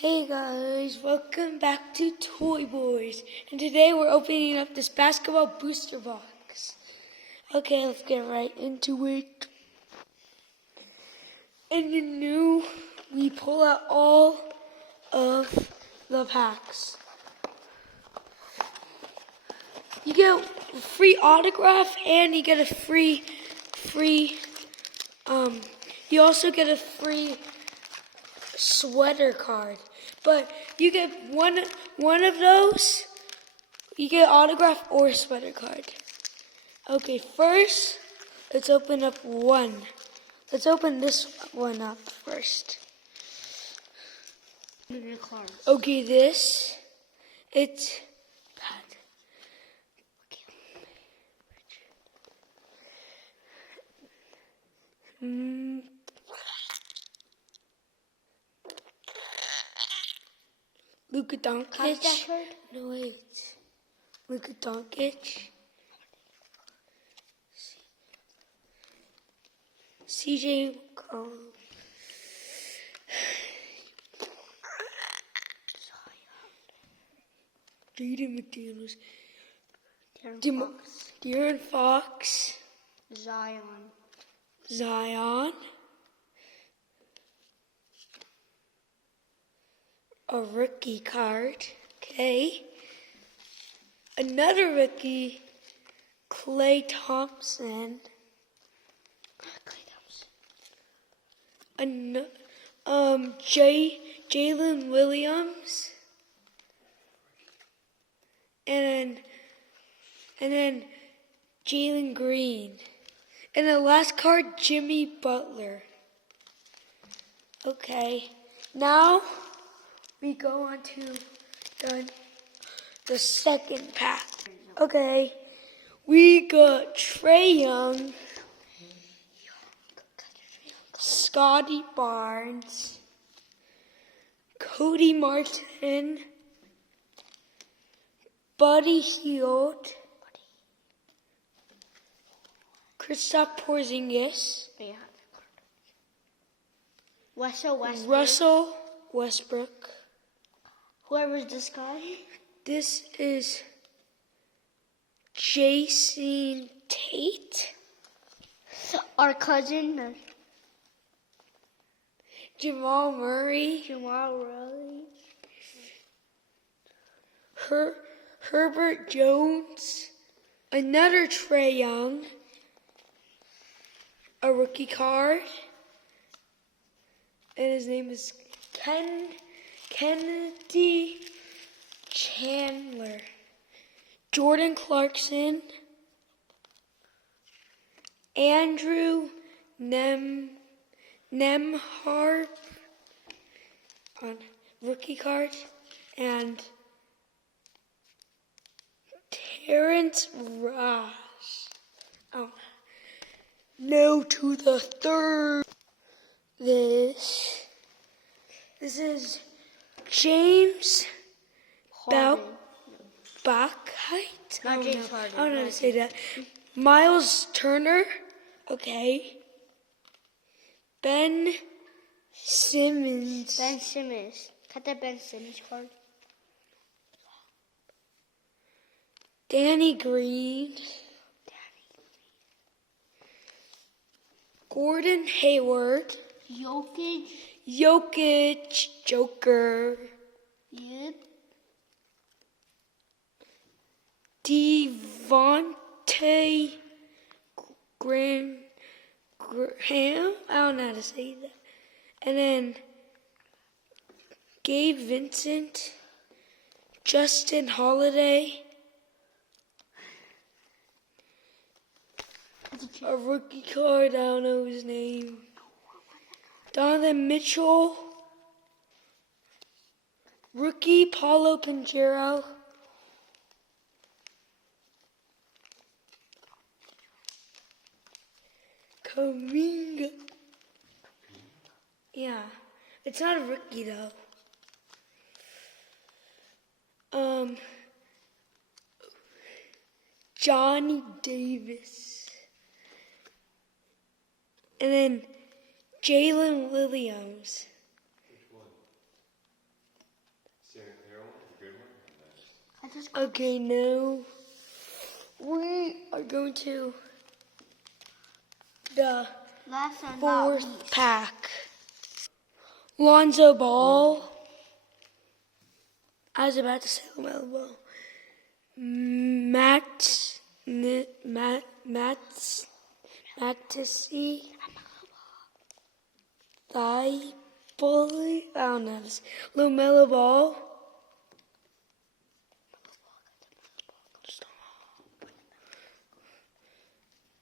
Hey guys, welcome back to Toy Boys, and today we're opening up this basketball booster box. Okay, let's get right into it. And we pull out all of the packs. You get a free autograph and you get a free, you also get a free sweater card. But you get one of those, you get autograph or a sweater card. Okay, first, let's open up one. Let's open this one up first. Okay, it's bad. Luka Doncic. No, wait. Luka Doncic. CJ McCollum. Jaden McDaniels. De'Aaron Fox. Zion. A rookie card. Okay. Another rookie, Klay Thompson. Jalen Williams. And then Jalen Green. And the last card, Jimmy Butler. Okay. Now we go on to the second pack. Okay. We got Trae Young, Scotty Barnes, Cody Martin, Buddy Hield, Kristaps Porzingis, Russell Westbrook. Whoever's this guy? This is Jason Tate. Our cousin. Jamal Murray. Herbert Jones. Another Trae Young. A rookie card. And his name is Kennedy Chandler. Jordan Clarkson. Andrew Nemhard on rookie card. And Terrence Ross. Oh, no to the third. This is James Backheight. Not James Harden. I don't know how to say that. Miles Turner. Okay. Ben Simmons. Cut that Ben Simmons card. Danny Green. Gordon Hayward. Jokic. Joker. Yep. Devontae Graham. I don't know how to say that. And then Gabe Vincent, Justin Holiday, a rookie card, I don't know his name, Donovan Mitchell, rookie Paulo Banchero, Kaminga. Yeah, it's not a rookie though. Johnny Davis. And then Jalen Williams. I just Okay, now we are going to the last and not fourth least. pack. Lonzo Ball. I was about to say LaMelo Ball. Matisse. Bully. I don't know this. LaMelo Ball.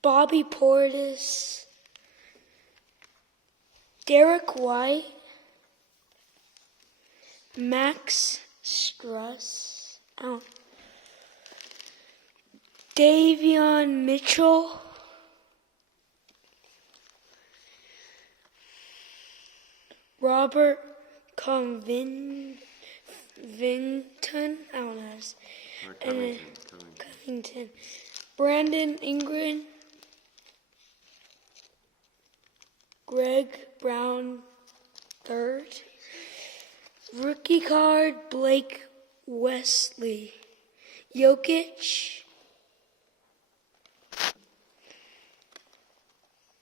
Bobby Portis. Derek White. Max Struss. Oh. Davion Mitchell. Robert Covington. I don't know. And then Covington. Brandon Ingram. Greg Brown III. Rookie card, Blake Wesley. Jokic.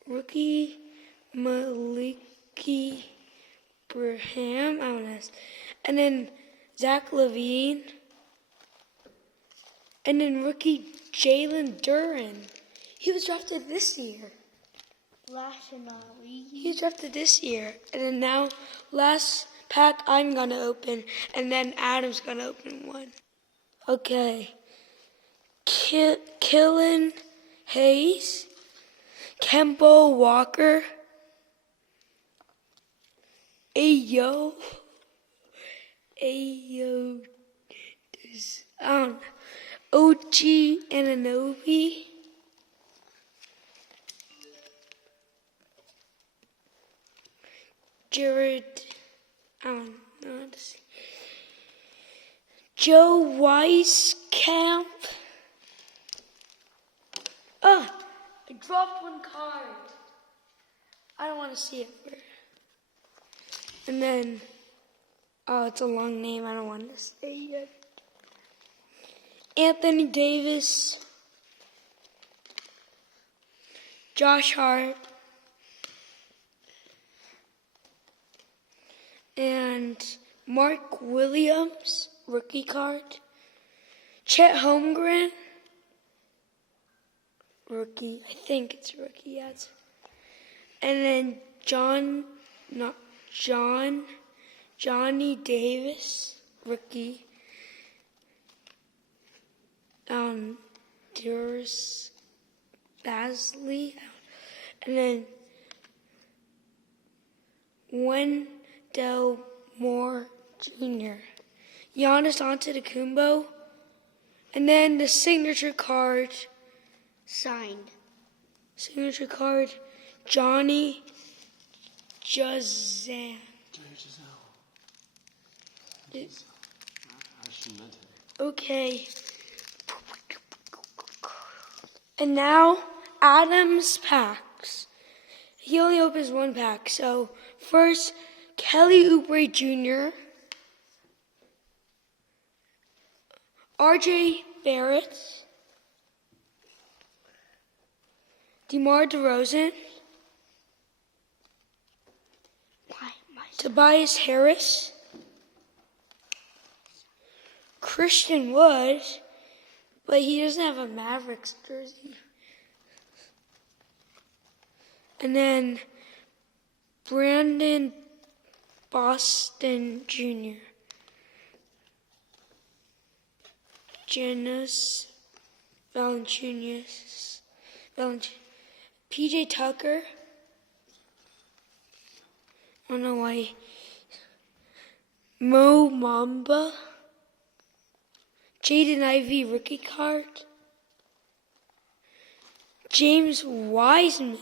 Rookie, Maliki Braham. I don't know. And then Zach LaVine. And then rookie Jalen Duren. He was drafted this year. Last and not least. He was drafted this year. And then now, last pack I'm going to open. And then Adam's going to open one. Okay. Killen Hayes. Kempo Walker. Ayo. Ochi Ananobi. Jared, I don't know how to say. Joe Weiskamp. Oh, I dropped one card. I don't want to see it first. And then, oh, it's a long name. I don't want to say it yet. Anthony Davis. Josh Hart. And Mark Williams, rookie card. Chet Holmgren, rookie. I think it's rookie, yes. And then Johnny Davis, rookie. Durs Basley. And then Wendell Moore Jr. Giannis Antetokounmpo. And then the signature card. Signed. Signature card. Johnny Jazan. Okay. And now, Adam's packs. He only opens one pack. So, first, Kelly Oubre Jr., RJ Barrett, DeMar DeRozan, Tobias Harris, Christian Wood, but he doesn't have a Mavericks jersey. And then Brandon Boston Jr. Janus Valanciunas. PJ Tucker. I don't know why. Mo Mamba. Jaden Ivey rookie card. James Wiseman.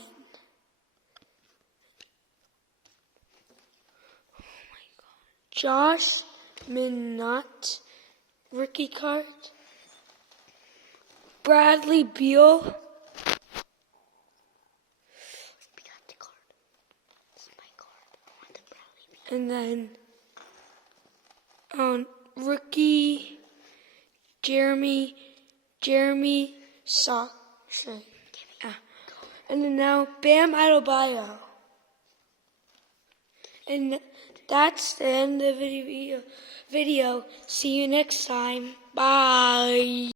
Josh Minott, rookie card. Bradley Beal. We got the card. This is my card. I want the Bradley Beal. And then Rookie Jeremy Sock. And then now Bam Adebayo. And that's the end of the video. See you next time. Bye.